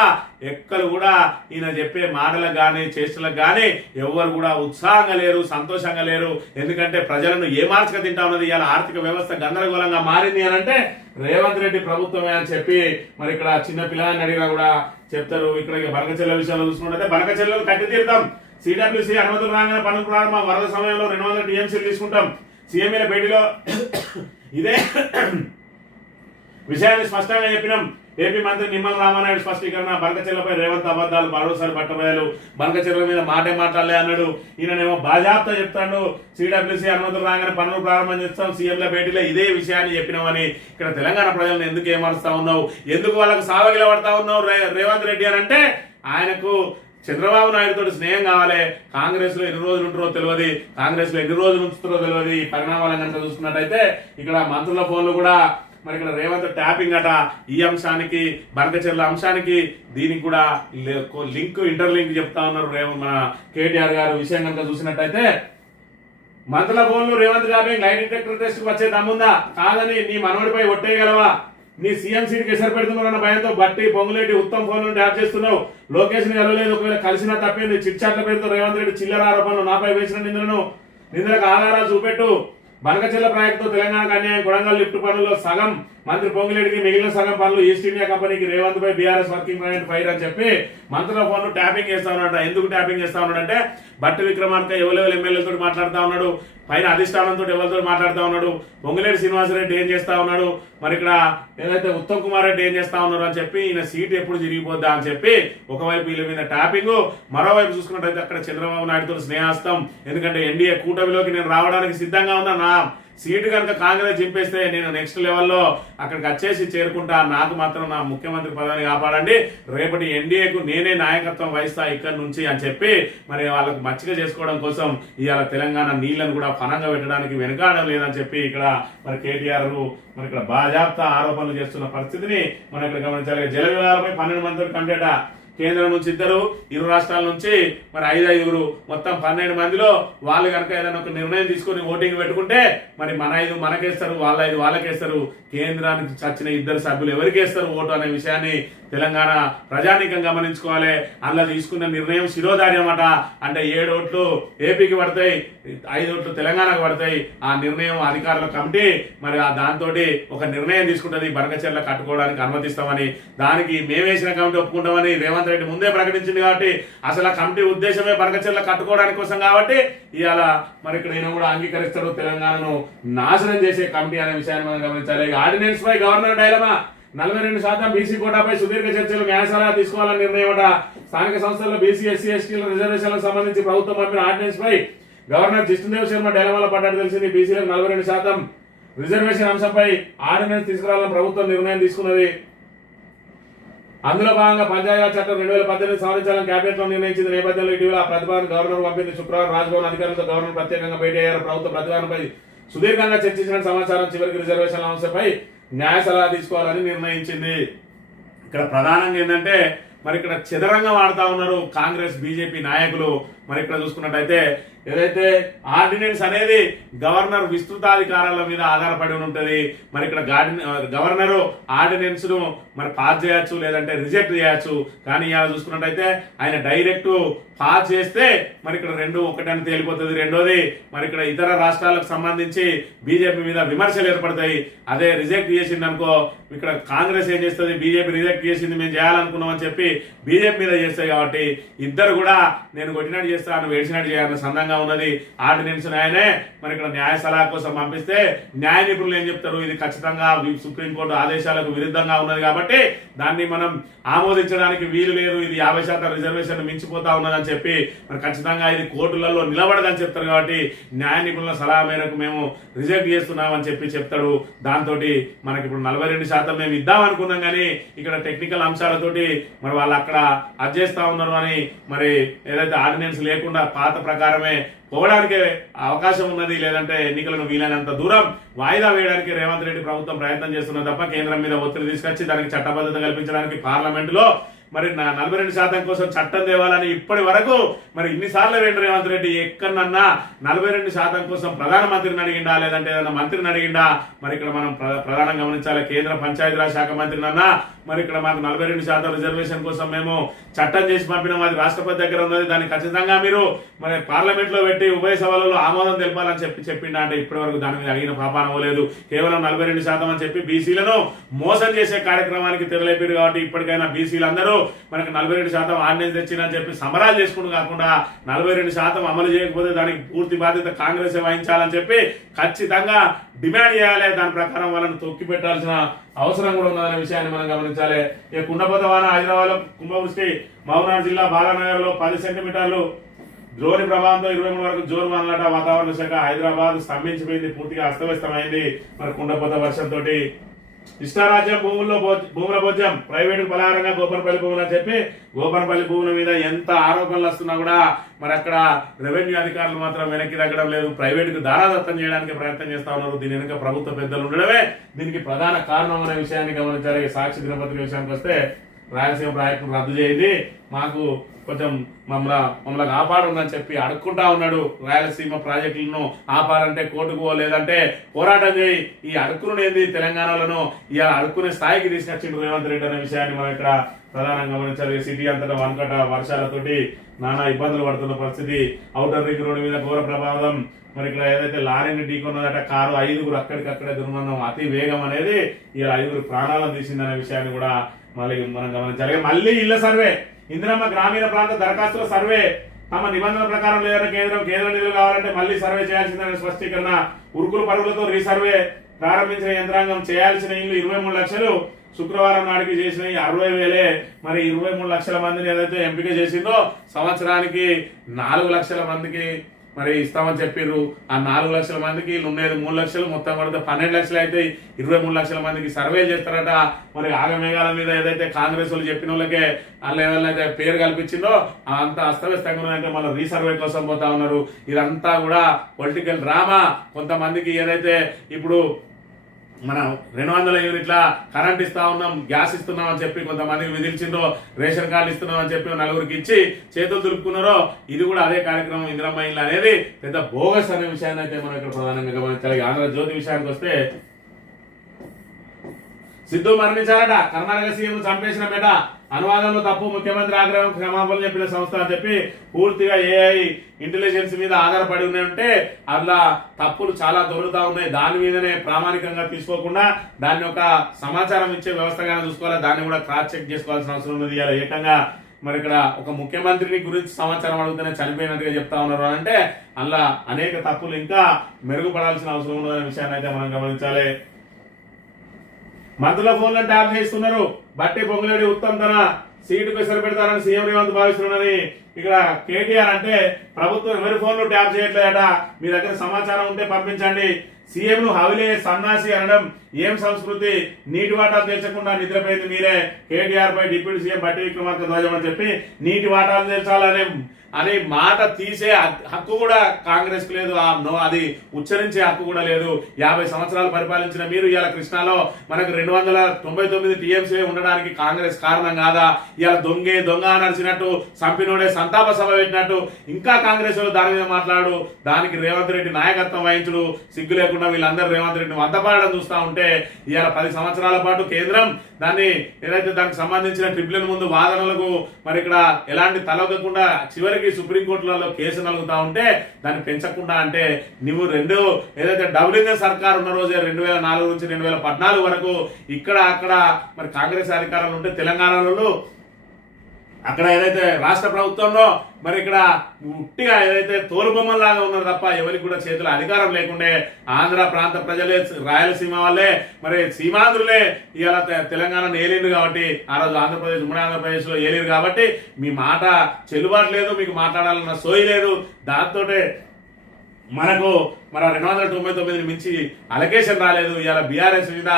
ఎక్కలు కూడా ఈయన చెప్పే మాటలకు కానీ చేష్టలకు కానీ ఎవరు కూడా ఉత్సాహంగా లేరు, సంతోషంగా లేరు. ఎందుకంటే ప్రజలను ఏ మార్చక తింటా ఉన్నది, ఇవాళ ఆర్థిక వ్యవస్థ గందరగోళంగా మారింది అని అంటే రేవంత్ రెడ్డి ప్రభుత్వమే అని చెప్పి మరి ఇక్కడ చిన్న పిల్లగాన్ని అడిగినా కూడా చెప్తారు. ఇక్కడ బనకచెర్ల విషయంలో చూసుకుంటే బనకచెర్లను కట్టి తీరుతాం, సిడబ్ల్యూసీ అనుమతులు రాగానే పనులు ప్రారంభం, వరద సమయంలో 200 టీఎంసీలు తీసుకుంటాం. సీఎంఏల భేటీలో ఇదే విషయాన్ని స్పష్టంగా చెప్పినాం. ఏపీ మంత్రి నిమ్మల రామానాయుడు స్పష్టీకరణ, బనకచెర్లపై రేవంత్ అబద్ధాలు మరోసారి పట్టబోయాలు, బనకచెర్ల మీద మాటే మాట్లాడలే అన్నాడు. ఈయనేమో బాజాప్తా చెప్తాడు, సిడబ్ల్యూసీ అనుమతులు రాగానే పనులు ప్రారంభం చేస్తాం, సీఎంల భేటీలో ఇదే విషయాన్ని చెప్పినామని. ఇక్కడ తెలంగాణ ప్రజలను ఎందుకు ఏమరుస్తా ఉన్నావు, ఎందుకు వాళ్ళకు సావగిల పడతా ఉన్నావు రేవంత్ రెడ్డి అని అంటే ఆయనకు చంద్రబాబు నాయుడుతో స్నేహం కావాలి. కాంగ్రెస్ లో ఎన్ని రోజులు ఉంటారో తెలియదు, కాంగ్రెస్ లో ఎన్ని రోజులు ఉంచుతారో తెలియదు. ఈ పరిణామాలను కనుక చూసుకున్నట్టయితే ఇక్కడ మంత్రుల ఫోన్లు కూడా మరి ఇక్కడ రేవంత్ ట్యాపింగ్ అట, ఈ అంశానికి బనకచెర్ల అంశానికి దీనికి కూడా లింక్ ఇంటర్లింక్ చెప్తా ఉన్నారు రేవంత్ మన కేటీఆర్ గారు. విషయం కనుక చూసినట్టయితే మంత్రుల ఫోన్లు Revanth tapping, light detector test వచ్చే దమ్ముందా? కాదని నీ మనవడిపై ఒట్టేయగలవా? నీ సీఎం సీట్కి ఎసరు పెడుతున్నారన్న భయంతో బట్టి పొంగులేటి ఉత్తమ్ ఫోన్ ట్యాప్ చేస్తున్నావు. లోకేష్ ని కలవలేదు, ఒకవేళ కలిసినా తప్పేంది. చిట్చాట్ల పేరుతో రేవంత్ రెడ్డి చిల్లర ఆరోపణలు, నాపై వేసిన నిందలకు ఆధారాలు చూపెట్టు. బనకచెర్ల ప్రాజెక్టుతో తెలంగాణకు అన్యాయం, కొడంగల్ లిఫ్ట్ పనుల్లో సగం మంత్రి పొంగులేటికి, మిగిలిన సగం పనులు ఈస్ట్ ఇండియా కంపెనీకి, రేవంత్ పై బీఆర్ఎస్ వర్కింగ్ ప్రెసిడెంట్ ఫైర్ అని చెప్పి మంత్రుల ఫోన్ ట్యాపింగ్ చేస్తా ఉన్నాడు. ఎందుకు ట్యాపింగ్ చేస్తా ఉన్నాడంటే బట్టి విక్రమార్క ఎవరెవరు ఎమ్మెల్యేలతో మాట్లాడుతూ ఉన్నాడు, పైన అధిష్టానంతో ఎవరితో మాట్లాడుతూ ఉన్నాడు, పొంగులేటి శ్రీనివాసరెడ్డి ఏం చేస్తా ఉన్నాడు, మరి ఇక్కడ ఏదైతే ఉత్తమ్ కుమార్ రెడ్డి ఏం చేస్తా ఉన్నారు అని చెప్పి ఈయన సీట్ ఎప్పుడు తిరిగిపోద్దా అని చెప్పి ఒకవైపు వీళ్ళ మీద ట్యాపింగ్, మరోవైపు చూసుకున్నట్టయితే అక్కడ చంద్రబాబు నాయుడుతో స్నేహాస్తం. ఎందుకంటే ఎన్డీఏ కూటమిలోకి నేను రావడానికి సిద్ధంగా ఉన్నా, నా సీటు కనుక కాంగ్రెస్ చింపేస్తే నేను నెక్స్ట్ లెవెల్లో అక్కడికి వచ్చేసి చేరుకుంటా, నాకు మాత్రం నా ముఖ్యమంత్రి పదవిని కాపాడండి, రేపటి ఎన్డీఏకు నేనే నాయకత్వం వహిస్తా ఇక్కడి నుంచి అని చెప్పి మరి వాళ్ళకు మచ్చిక చేసుకోవడం కోసం ఇవాళ తెలంగాణ నీళ్లను కూడా పనంగా పెట్టడానికి వెనుకాడడం లేదని చెప్పి ఇక్కడ మరి కేటీఆర్ మరి ఇక్కడ బాజాప్తా ఆరోపణలు చేస్తున్న పరిస్థితిని మనం ఇక్కడ గమనించాలి. జల వివాదాలపై 12 మంది కమిటీ, కేంద్రం నుంచి 2, ఇరు రాష్ట్రాల నుంచి మరి 5 మొత్తం 12 మందిలో వాళ్ళు కనుక ఏదైనా ఒక నిర్ణయం తీసుకొని ఓటింగ్ పెట్టుకుంటే మరి మన 5 మనకేస్తారు, వాళ్ళ 5 వాళ్ళకేస్తారు. కేంద్రానికి చచ్చిన 2 సభ్యులు ఎవరికి వేస్తారు ఓటు అనే విషయాన్ని తెలంగాణ ప్రజానీకం గమనించుకోవాలి. అందులో తీసుకున్న నిర్ణయం శిరోధార్యం అట. అంటే 7 ఓట్లు ఏపీకి పడతాయి, 5 ఓట్లు తెలంగాణకు పడతాయి. ఆ నిర్ణయం అధికారుల కమిటీ మరి దాంతో ఒక నిర్ణయం తీసుకుంటుంది, బనకచెర్ల కట్టుకోవడానికి అనుమతిస్తామని. దానికి మేమేసిన కమిటీ ఒప్పుకుంటామని రేవంత్ రెడ్డి ముందే ప్రకటించింది. కాబట్టి అసలు ఆ కమిటీ ఉద్దేశమే బనకచెర్ల కట్టుకోవడానికి కోసం. కాబట్టి ఇవాళ మరి ఇక్కడ ఈయన కూడా అంగీకరిస్తాడు, తెలంగాణను నాశనం చేసే కమిటీ అనే విషయాన్ని మనం గమనించాలి. ఆర్డినెన్స్ పై గవర్నర్ డైలమా, 42% బీసీ కోటాపై సుదీర్ఘ చర్చలు, న్యాయశాల తీసుకోవాలని నిర్ణయం అట. స్థానిక సంస్థల్లో బీసీ, ఎస్సీ, ఎస్టీల రిజర్వేషన్లకు సంబంధించి ప్రభుత్వం పంపిన ఆర్డినెన్స్ పై గవర్నర్ జిష్ణుదేవ్ శర్మ డైలమాలో పడ్డాడు తెలిసింది. బీసీలకు 42% రిజర్వేషన్ అంశంపై ఆర్డినెన్స్ తీసుకురావాలని ప్రభుత్వం నిర్ణయం తీసుకున్నది. అందులో భాగంగా పంచాయతీరాజ్ చట్టం 2018 సవరించాలని కేబినెట్ లో నిర్ణయించిన నేపథ్యంలో ఇటీవల ఆ ప్రతిపాదన గవర్నర్ పంపింది. శుక్రవారం రాజ్భవన్ అధికారులతో గవర్నర్ ప్రత్యేకంగా భేటీ అయ్యారు. ప్రభుత్వ ప్రతిపాదనపై సుదీర్ఘంగా చర్చించిన సమాచారం చివరికి రిజర్వేషన్ల అంశంపై న్యాయ సలహా తీసుకోవాలని నిర్ణయించింది. ఇక్కడ ప్రధానంగా ఏంటంటే మరి ఇక్కడ చదరంగం వాడుతా ఉన్నారు కాంగ్రెస్ బీజేపీ నాయకులు. మరి ఇక్కడ చూసుకున్నట్టయితే ఏదైతే ఆర్డినెన్స్ అనేది గవర్నర్ విస్తృతాధికారాల మీద ఆధారపడి ఉంటుంది. మరి ఇక్కడ గవర్నర్ ఆర్డినెన్స్ ను మరి పాస్ చేయొచ్చు, లేదంటే రిజెక్ట్ చేయొచ్చు. కానీ ఇలా చూసుకున్నట్టయితే ఆయన డైరెక్ట్ పాస్ చేస్తే మరి ఇక్కడ 2 ఒకటని తేలిపోతుంది. రెండోది మరి ఇక్కడ ఇతర రాష్ట్రాలకు సంబంధించి బీజేపీ మీద విమర్శలు ఏర్పడతాయి. అదే రిజెక్ట్ చేసింది అనుకో, ఇక్కడ కాంగ్రెస్ ఏం చేస్తుంది, బీజేపీ రిజెక్ట్ చేసింది మేము చేయాలనుకున్నాం అని చెప్పి బీజేపీ మీద చేస్తాయి. కాబట్టి ఇద్దరు కూడా నేను కొట్టినట్టు చేస్తాను, వేడిచినట్టు చేయాలని సందంగా ఉన్నది. ఆర్డినెన్స్ ఆయనే మరి ఇక్కడ న్యాయ సలహా కోసం పంపిస్తే న్యాయ నిపుణులు ఏం చెప్తారు, ఇది ఖచ్చితంగా సుప్రీంకోర్టు ఆదేశాలకు విరుద్ధంగా ఉన్నది కాబట్టి దాన్ని మనం ఆమోదించడానికి వీలు లేదు, ఇది 50% రిజర్వేషన్ మించిపోతా ఉన్నదని చెప్పి మరి ఖచ్చితంగా ఇది కోర్టులలో నిలబడదని చెప్తారు. కాబట్టి న్యాయ నిపుణుల సలహా మేరకు మేము రిజెక్ట్ చేస్తున్నామని చెప్పి చెప్తాడు. దాంతో మనకి ఇప్పుడు 42% మేము ఇద్దాం అనుకున్నాం, కానీ ఇక్కడ టెక్నికల్ అంశాలతోటి మరి వాళ్ళు అక్కడ అది చేస్తా ఉన్నారు అని మరి ఏదైతే ఆర్డినెన్స్ లేకుండా పాత ప్రకారమే పోవడానికి అవకాశం ఉన్నది. లేదంటే ఎన్నికలను వీలైనంత దూరం వాయిదా వేయడానికి రేవంత్ రెడ్డి ప్రభుత్వం ప్రయత్నం చేస్తున్నది తప్ప కేంద్రం మీద ఒత్తిడి తీసుకొచ్చి దానికి చట్టబద్ధత కల్పించడానికి పార్లమెంట్ లో మరి 42% కోసం చట్టం తేవాలని ఇప్పటి వరకు మరి ఇన్నిసార్లు వేండి రేవంత్ రెడ్డి ఎక్కడన్నా 42% కోసం ప్రధానమంత్రిని అడిగిండా లేదంటే ఏదైనా మంత్రిని అడిగిండా? మరి ఇక్కడ మనం ప్రధానంగా గమనించాలి, కేంద్ర పంచాయతీరాజ్ శాఖ మంత్రిని అన్నా మరి ఇక్కడ మాకు 42% రిజర్వేషన్ కోసం మేము చట్టం చేసి పంపినాం, అది రాష్ట్రపతి దగ్గర ఉన్నది, దాన్ని ఖచ్చితంగా మీరు మరి పార్లమెంట్ లో పెట్టి ఉభయ సభలలో ఆమోదం తెలపాలని చెప్పిండా అంటే ఇప్పటి వరకు దాని మీద అడిగిన పాపాన పోలేదు. కేవలం 42% అని చెప్పి బీసీలను మోసం చేసే కార్యక్రమానికి తెరలేపారు. కాబట్టి ఇప్పటికైనా బీసీలు అందరూ మనకు 42% ఆర్డినెన్స్ తెచ్చిందని చెప్పి సంబరాలు చేసుకుంటూ కాకుండా 42% అమలు చేయకపోతే దానికి పూర్తి బాధ్యత కాంగ్రెస్ వహించాలని చెప్పి ఖచ్చితంగా డిమాండ్ చేయాలి. దాని ప్రకారం వాళ్ళని తొక్కి పెట్టాల్సిన అవసరం కూడా ఉన్నదనే విషయాన్ని మనం గమనించాలి. ఇక కుండపోత వాన హైదరాబాద్ లో కుంభవృష్టి, మహబూబ్నగర్ జిల్లా బాలానగర్ లో 10 సెంటీమీటర్లు ద్రోణి ప్రభావంతో 23 వరకు జోరు వానలట. వాతావరణ శాఖ హైదరాబాద్ స్తంభించిపోయింది, పూర్తిగా అస్తవ్యస్తమైంది. మరి కుండపోత వర్షంతో ఇష్టారాజ్యం భూముల భోజ్యం, ప్రైవేటు బలారంగా గోపనపల్లి భూములు అని చెప్పి గోపనపల్లి భూముల మీద ఎంత ఆరోపణలు వస్తున్నా కూడా మరి అక్కడ రెవెన్యూ అధికారులు మాత్రం వెనక్కి తగ్గడం లేదు. ప్రైవేటుకు దారాదత్తం చేయడానికి ప్రయత్నం చేస్తా ఉన్నారు. దీని వెనుక ప్రభుత్వ పెద్దలు ఉండడమే దీనికి ప్రధాన కారణం అనే విషయాన్ని గమనించాలి. సాక్షి దినపత్రిక విషయానికి వస్తే రాయలసీమ ప్రాజెక్టు రద్దు చేయండి, మాకు కొంచెం మమ్మల్ని ఆపాడుందని చెప్పి అడుక్కుంటా ఉన్నాడు. రాయలసీమ ప్రాజెక్టులను ఆపాలంటే కోర్టుకు లేదంటే పోరాటం చేయి, ఈ అడుక్కును ఏంది తెలంగాణలను ఇలా అడుక్కునే స్థాయికి తీసుకొచ్చిండు రేవంత్ రెడ్డి అనే విషయాన్ని మనం ఇక్కడ ప్రధానంగా గమనించాలి. సిటీ అంతటా వనకట వర్షాలతోటి నానా ఇబ్బందులు పడుతున్న పరిస్థితి. ఔటర్ రింగ్ రోడ్డు మీద ఘోర ప్రభావం. మరి ఇక్కడ ఏదైతే లారీని ఢీకొన్నదట కారు, 5గురు అక్కడికక్కడే దుర్మరణం, అతి వేగం అనేది ఇలా 5గురు ప్రాణాలను తీసిందనే విషయాన్ని కూడా మళ్ళీ మనం గమనించాలి. మళ్ళీ ఇళ్ల సర్వే, ఇందిరమ్మ గ్రామీణ ప్రాంత దరఖాస్తుల సర్వే తమ నిబంధనల ప్రకారం లేదని కేంద్ర నిధులు కావాలంటే మళ్ళీ సర్వే చేయాల్సిందనే స్పష్టీకరణ. ఉరుకులు పరుగులతో రీసర్వే ప్రారంభించిన యంత్రాంగం చేయాల్సిన ఇల్లు 23 లక్షలు, శుక్రవారం నాటికి చేసిన 60,000. మరి 23 లక్షల మందిని ఏదైతే ఎంపిక చేసిందో సంవత్సరానికి 4 లక్షల మందికి మరి ఇస్తామని చెప్పారు. ఆ 4 లక్షల మందికి ఉండేది 3 లక్షలు, మొత్తం పడితే 12 లక్షలు అయితే 23 లక్షల మందికి సర్వే చేస్తారట. మరి ఆగమేఘాల మీద ఏదైతే కాంగ్రెస్ వాళ్ళు చెప్పిన వాళ్ళకే వాళ్ళు ఏదైతే పేరు కల్పించిందో అంత అస్తవ్యస్తంగా ఉన్నదంటే మళ్ళీ రీసర్వే కోసం పోతా ఉన్నారు. ఇదంతా కూడా పొలిటికల్ డ్రామా. కొంతమందికి ఏదైతే ఇప్పుడు మనం 200 యూనిట్ల కరెంట్ ఇస్తా ఉన్నాం, గ్యాస్ ఇస్తున్నాం అని చెప్పి కొంతమందికి విధించిందో, రేషన్ కార్డు ఇస్తున్నాం అని చెప్పి 4గురికి ఇచ్చి చేతులు దులుపుకున్నారో, ఇది కూడా అదే కార్యక్రమం. ఇందిరమ్మ ఇల్లు అనేది పెద్ద బోగస్ అనే విషయాన్ని అయితే మనం ఇక్కడ ప్రధానంగా గమనించాలి. ఆంధ్రజ్యోతి విషయానికి వస్తే సిద్ధు మరణించారట, కర్ణాటక సీఎం చంపేసిన బేట, అనువాదంలో తప్పు, ముఖ్యమంత్రి ఆగ్రహం క్షమాపణలు చెప్పిన సంస్థ అని చెప్పి పూర్తిగా ఏఐ ఇంటెలిజెన్స్ మీద ఆధారపడి ఉన్నాయంటే అందులో తప్పులు చాలా దొరుకుతా ఉన్నాయి. దాని మీదనే ప్రామాణికంగా తీసుకోకుండా దాన్ని ఒక సమాచారం ఇచ్చే వ్యవస్థగానే చూసుకోవాలి. దాన్ని కూడా క్రాస్ చెక్ చేసుకోవాల్సిన అవసరం ఉన్నది. ఇలా ఏకంగా మరి ఇక్కడ ఒక ముఖ్యమంత్రిని గురించి సమాచారం అడుగుతూనే చనిపోయినట్టుగా చెప్తా ఉన్నారు అంటే అందులో అనేక తప్పులు ఇంకా మెరుగుపడాల్సిన అవసరం ఉన్నదనే విషయాన్ని అయితే మనం గమనించాలి. మంత్రుల ఫోన్లను ట్యాప్ చేస్తున్నారు. బట్టి పొంగులేడి ఉత్తమ్ తన సీటుకు ఎసరు పెడతారని సీఎం రేవంత్ భావిస్తున్నారని ఇక్కడ కేటీఆర్ అంటే ప్రభుత్వం ఎవరి ఫోన్లు ట్యాప్ చేయట్లేదట. మీ దగ్గర సమాచారం ఉంటే పంపించండి. సీఎం ను హవిలే సన్నాసి అనడం ఏం సంస్కృతి, నీటి వాటాలు తెచ్చకుండా నిద్రపోయింది మీరే. కేటీఆర్ పై డిప్యూటీ సీఎం బట్టి విక్రమార్క ధ్వజం అని చెప్పి నీటి వాటాలు తెచ్చాలనే అనే మాట తీసే హక్కు కూడా కాంగ్రెస్ కు లేదు. అది ఉచ్చరించే హక్కు కూడా లేదు. 50 సంవత్సరాలు పరిపాలించిన మీరు ఇవాళ కృష్ణాలో మనకు 299 టీఎంసీ ఉండడానికి కాంగ్రెస్ కారణం కాదా? ఇవాళ దొంగ నడిచినట్టు, సంపినోడే సంతాప సభ పెట్టినట్టు ఇంకా కాంగ్రెస్ దాని మీద మాట్లాడు. దానికి రేవంత్ రెడ్డి నాయకత్వం వహించుడు సిగ్గు లేకుండా వీళ్ళందరూ రేవంత్ రెడ్డిని వంతపాడడం చూస్తా ఉంటే ఇవాళ 10 సంవత్సరాల పాటు కేంద్రం దాన్ని ఏదైతే దానికి సంబంధించిన ట్రిబ్యునల్ ముందు వాదనలకు మరి ఇక్కడ ఎలాంటి తలొగ్గకుండా చివరికి సుప్రీంకోర్టులలో కేసు నలుగుతా ఉంటే దాన్ని పెంచకుండా అంటే నువ్వు ఏదైతే డబుల్ ఇంజన్ సర్కార్ ఉన్న రోజే 2004 నుంచి 2014 వరకు ఇక్కడ అక్కడ మరి కాంగ్రెస్ అధికారంలో ఉంటే తెలంగాణలో అక్కడ ఏదైతే రాష్ట్ర ప్రభుత్వంలో మరి ఇక్కడ ఉట్టిగా ఏదైతే తోలుబొమ్మలాగా ఉన్నారు తప్ప ఎవరికి కూడా చేతుల అధికారం లేకుండే ఆంధ్ర ప్రాంత ప్రజలే, రాయలసీమ వాళ్ళే, మరి సీమాంధ్రులే ఇవాళ తెలంగాణను ఏలిండు కాబట్టి ఆ రోజు ఆంధ్రప్రదేశ్ ఉమ్మడి ఆంధ్రప్రదేశ్ లో ఏలిరు కాబట్టి మీ మాట చెల్లుబాటు లేదు, మీకు మాట్లాడాలన్న సోయి లేదు. దాంతో మనకు మన 299 మించి అలొకేషన్ రాలేదు. ఇవాళ బీఆర్ఎస్ మీద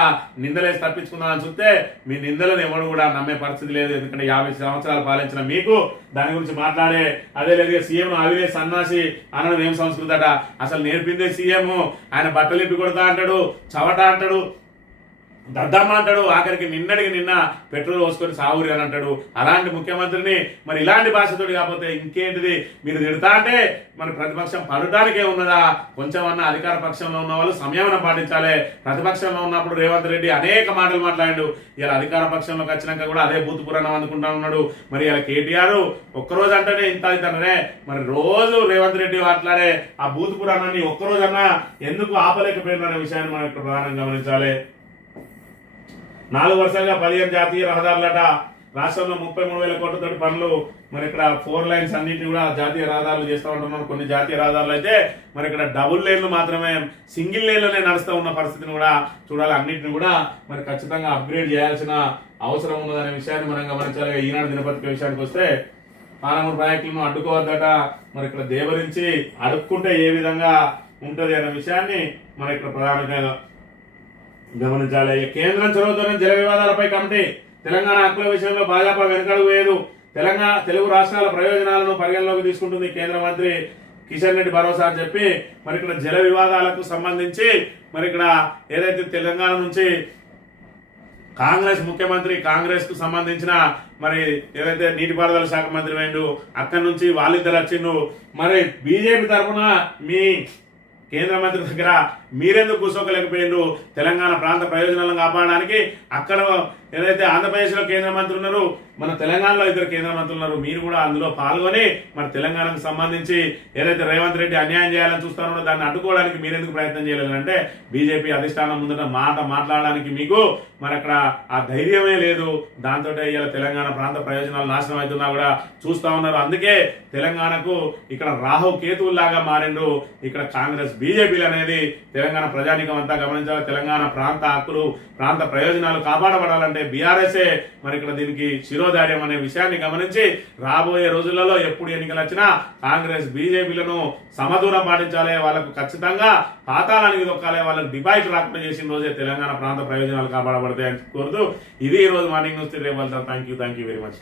నిందలేసి తప్పించుకుందామని చూస్తే మీ నిందలను ఎవరు కూడా నమ్మే పరిస్థితి లేదు. ఎందుకంటే 50 సంవత్సరాలు పాలించిన మీకు దాని గురించి మాట్లాడే అదే లేదు. సీఎం అవినే సన్నాసి అనడం ఏం సంస్కృతి అట? అసలు నేర్పిందే సీఎం. ఆయన బట్టలు ఇప్పి కొడతా అంటాడు, చవట అంటాడు, దద్దమ్మ అంటాడు, ఆఖరికి నిన్నటికి నిన్న పెట్రోల్ పోసుకొని సావురి అని అంటాడు. అలాంటి ముఖ్యమంత్రిని మరి ఇలాంటి భాషతోటి కాకపోతే ఇంకేంటిది మీరు తిడతా అంటే మరి ప్రతిపక్షం పడటానికే ఉన్నదా? కొంచెం అన్న అధికార పక్షంలో ఉన్న వాళ్ళు సంయమనం పాటించాలి. ప్రతిపక్షంలో ఉన్నప్పుడు రేవంత్ రెడ్డి అనేక మాటలు మాట్లాడాడు. ఇలా అధికార పక్షంలోకి వచ్చినాక కూడా అదే బూతు పురాణం అందుకుంటా ఉన్నాడు. మరి ఇలా కేటీఆర్ ఒక్కరోజు అంటేనే ఇంత అవుతానే, మరి రోజు రేవంత్ రెడ్డి మాట్లాడే ఆ బూతు పురాణాన్ని ఒక్కరోజన్నా ఎందుకు ఆపలేకపోయిన విషయాన్ని మనం ఇక్కడ ప్రధానంగా గమనించాలి. 4 వర్షాలుగా 15 జాతీయ రహదారులట. రాష్ట్రంలో 33,000 కోట్లతోటి పనులు. మరి ఇక్కడ 4 లైన్స్ అన్నింటినీ కూడా జాతీయ రహదారులు చేస్తూ ఉంటున్నారు. కొన్ని జాతీయ రహదారులు అయితే మరి ఇక్కడ డబుల్ లేన్లు మాత్రమే, సింగిల్ లేన్లోనే నడుస్తూ ఉన్న పరిస్థితిని కూడా చూడాలి. అన్నింటిని కూడా మరి ఖచ్చితంగా అప్గ్రేడ్ చేయాల్సిన అవసరం ఉన్నదనే విషయాన్ని మనం గమనించాలి. ఈనాడు దినపత్రిక విషయానికి వస్తే పాలమూరు ప్రాజెక్టులను అడ్డుకోవద్దట. మరి ఇక్కడ దేవరించి అడుక్కుంటే ఏ విధంగా ఉంటది అనే విషయాన్ని మనం ఇక్కడ ప్రధానంగా గమనించాలి. కేంద్రం చొరవతోనే జల వివాదాలపై కమిటీ. తెలంగాణ హక్కుల విషయంలో భాజపా వెనుకడుగు వేయదు. తెలుగు రాష్ట్రాల ప్రయోజనాలను పరిగణలోకి తీసుకుంటుంది కేంద్ర మంత్రి కిషన్ రెడ్డి భరోసా అని చెప్పి మరి ఇక్కడ జల వివాదాలకు సంబంధించి మరి ఇక్కడ ఏదైతే తెలంగాణ నుంచి కాంగ్రెస్ ముఖ్యమంత్రి, కాంగ్రెస్ కు సంబంధించిన మరి ఏదైతే నీటిపారుదల శాఖ మంత్రి వేయండు, అక్కడి నుంచి వాళ్ళిద్దరు వచ్చిండు. మరి బీజేపీ తరఫున మీ కేంద్ర మంత్రి దగ్గర మీరెందుకు కూర్చోకలేకపోయిండు? తెలంగాణ ప్రాంత ప్రయోజనాలను కాపాడడానికి అక్కడ ఏదైతే ఆంధ్రప్రదేశ్లో కేంద్ర మంత్రి ఉన్నారు, మన తెలంగాణలో 2 కేంద్ర మంత్రులు ఉన్నారు. మీరు కూడా అందులో పాల్గొని మరి తెలంగాణకు సంబంధించి ఏదైతే రేవంత్ రెడ్డి అన్యాయం చేయాలని చూస్తారో దాన్ని అడ్డుకోవడానికి మీరెందుకు ప్రయత్నం చేయలేదంటే బీజేపీ అధిష్టానం ముందట మాట్లాడడానికి మీకు మరి అక్కడ ఆ ధైర్యమే లేదు. దాంతో ఇలా తెలంగాణ ప్రాంత ప్రయోజనాలు నాశనం అవుతున్నా కూడా చూస్తా ఉన్నారు. అందుకే తెలంగాణకు ఇక్కడ రాహు కేతువులాగా మారిండు ఇక్కడ కాంగ్రెస్ బీజేపీలు అనేది. తెలంగాణ ప్రజానీకం అంతా గమనించాలి. తెలంగాణ ప్రాంత హక్కులు, ప్రాంత ప్రయోజనాలు కాపాడబడాలంటే బీఆర్ఎస్ఏ మరి ఇక్కడ దీనికి శిరోధార్యం అనే విషయాన్ని గమనించి రాబోయే రోజులలో ఎప్పుడు ఎన్నికలు వచ్చినా కాంగ్రెస్ బీజేపీలను సమదూరం పాటించాలి. వాళ్ళకు ఖచ్చితంగా పాతాళానికి దొక్కాలి. వాళ్ళకి డిపాజిట్ రాకుండా చేసిన రోజే తెలంగాణ ప్రాంత ప్రయోజనాలు కాపాడబడతాయని కోరుతూ ఇది ఈ రోజు మార్నింగ్ న్యూస్. రేపు వెళ్తాం. Thank you very much.